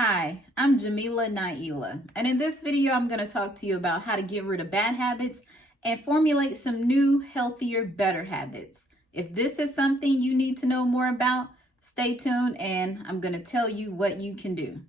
Hi, I'm Jamila Naila, and in this video I'm going to talk to you about how to get rid of bad habits and formulate some new, healthier, better habits. If this is something you need to know more about, stay tuned and I'm going to tell you what you can do.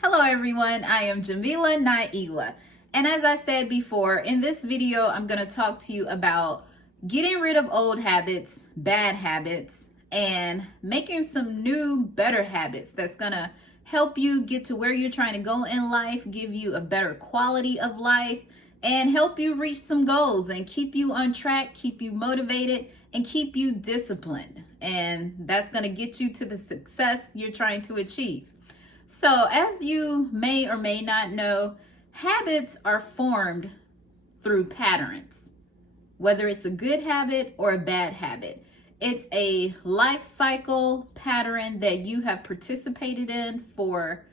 Hello everyone, I am Jamila Naila, and as I said before, in this video I'm going to talk to you about getting rid of old habits, bad habits, and making some new, better habits that's going to help you get to where you're trying to go in life, give you a better quality of life, and help you reach some goals and keep you on track, keep you motivated, and keep you disciplined. And that's going to get you to the success you're trying to achieve. So, as you may or may not know, habits are formed through patterns, whether it's a good habit or a bad habit. It's a life cycle pattern that you have participated in for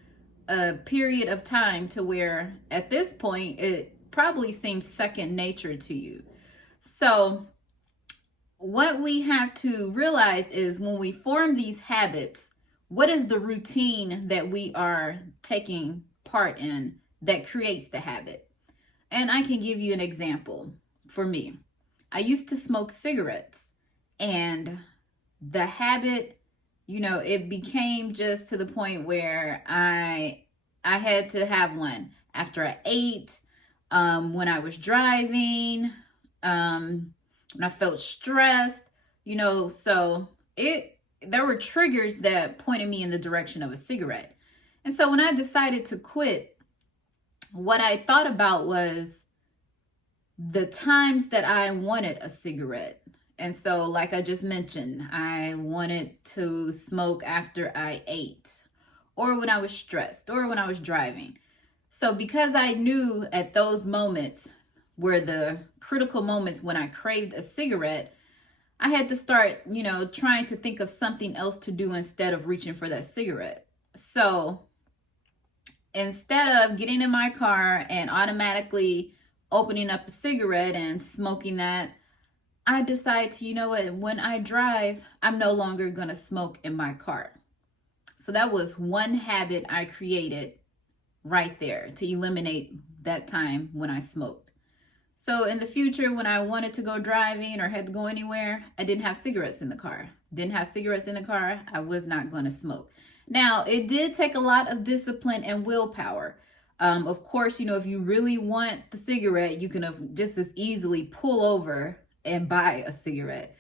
a period of time to where at this point it probably seems second nature to you. So, what we have to realize is when we form these habits, what is the routine that we are taking part in that creates the habit? And I can give you an example. For me, I used to smoke cigarettes, and the habit, it became just to the point where I had to have one after I ate, when I was driving, when I felt stressed, so there were triggers that pointed me in the direction of a cigarette. And so when I decided to quit, what I thought about was the times that I wanted a cigarette. And so, like I just mentioned, I wanted to smoke after I ate, or when I was stressed, or when I was driving. So because I knew at those moments were the critical moments when I craved a cigarette, I had to start, trying to think of something else to do instead of reaching for that cigarette. So instead of getting in my car and automatically opening up a cigarette and smoking that, I decided to, when I drive, I'm no longer going to smoke in my car. So that was one habit I created right there to eliminate that time when I smoked. So in the future, when I wanted to go driving or had to go anywhere, I didn't have cigarettes in the car. I was not going to smoke. Now, it did take a lot of discipline and willpower. Of course, if you really want the cigarette, you can just as easily pull over and buy a cigarette.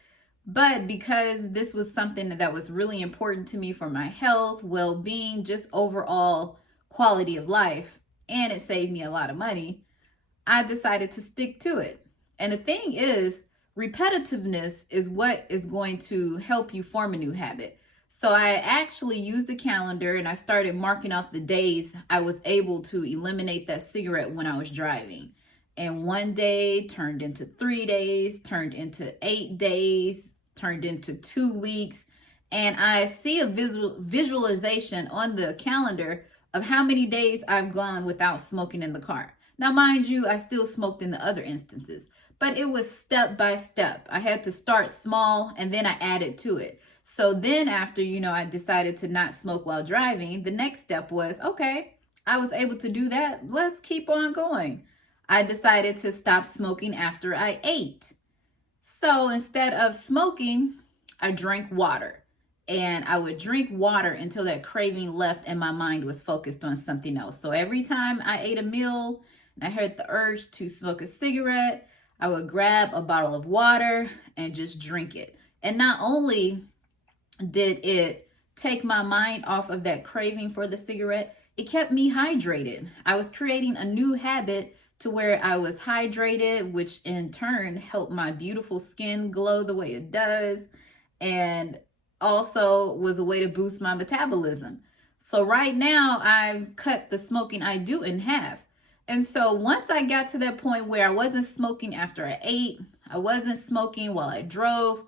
But because this was something that was really important to me for my health, well-being, just overall quality of life, and it saved me a lot of money, I decided to stick to it. And the thing is, repetitiveness is what is going to help you form a new habit. So I actually used a calendar and I started marking off the days I was able to eliminate that cigarette when I was driving. And one day turned into 3 days, turned into 8 days, turned into 2 weeks. And I see a visualization on the calendar of how many days I've gone without smoking in the car. Now, mind you, I still smoked in the other instances, but it was step by step. I had to start small and then I added to it. So then after, I decided to not smoke while driving, the next step was, okay, I was able to do that. Let's keep on going. I decided to stop smoking after I ate. So instead of smoking, I drank water. And I would drink water until that craving left and my mind was focused on something else. So every time I ate a meal, and I had the urge to smoke a cigarette, I would grab a bottle of water and just drink it. And not only did it take my mind off of that craving for the cigarette, it kept me hydrated. I was creating a new habit to where I was hydrated, which in turn helped my beautiful skin glow the way it does, and also was a way to boost my metabolism. So right now I've cut the smoking I do in half. And so once I got to that point where I wasn't smoking after I ate, I wasn't smoking while I drove,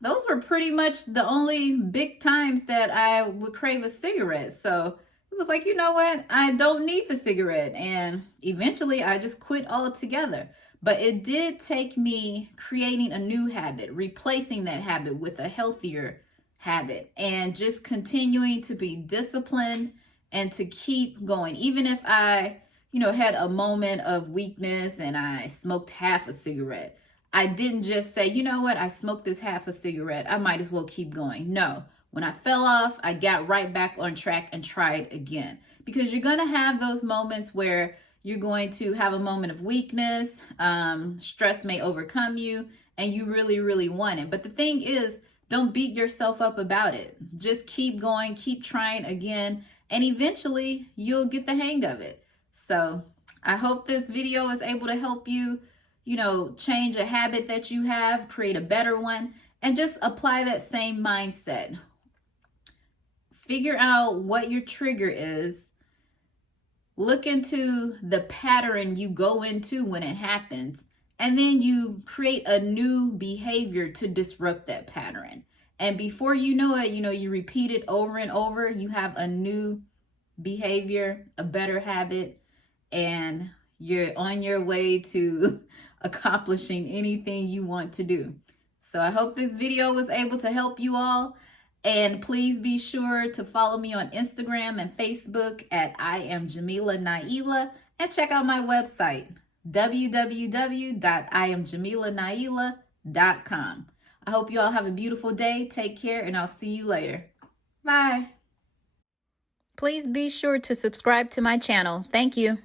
those were pretty much the only big times that I would crave a cigarette. So it was like, you know what? I don't need the cigarette. And eventually I just quit altogether. But it did take me creating a new habit, replacing that habit with a healthier habit, and just continuing to be disciplined and to keep going. Even if I, had a moment of weakness and I smoked half a cigarette, I didn't just say, you know what, I smoked this half a cigarette, I might as well keep going. No, when I fell off, I got right back on track and tried again. Because you're going to have those moments where you're going to have a moment of weakness, stress may overcome you, and you really, really want it. But the thing is, don't beat yourself up about it. Just keep going, keep trying again, and eventually you'll get the hang of it. So I hope this video is able to help you, change a habit that you have, create a better one, and just apply that same mindset. Figure out what your trigger is. Look into the pattern you go into when it happens, and then you create a new behavior to disrupt that pattern. And before you know it, you repeat it over and over, you have a new behavior, a better habit, and you're on your way to accomplishing anything you want to do. So I hope this video was able to help you all. And please be sure to follow me on Instagram and Facebook at iamjamilanaila, and check out my website, www.iamjamilanaila.com. I hope you all have a beautiful day. Take care, and I'll see you later. Bye. Please be sure to subscribe to my channel. Thank you.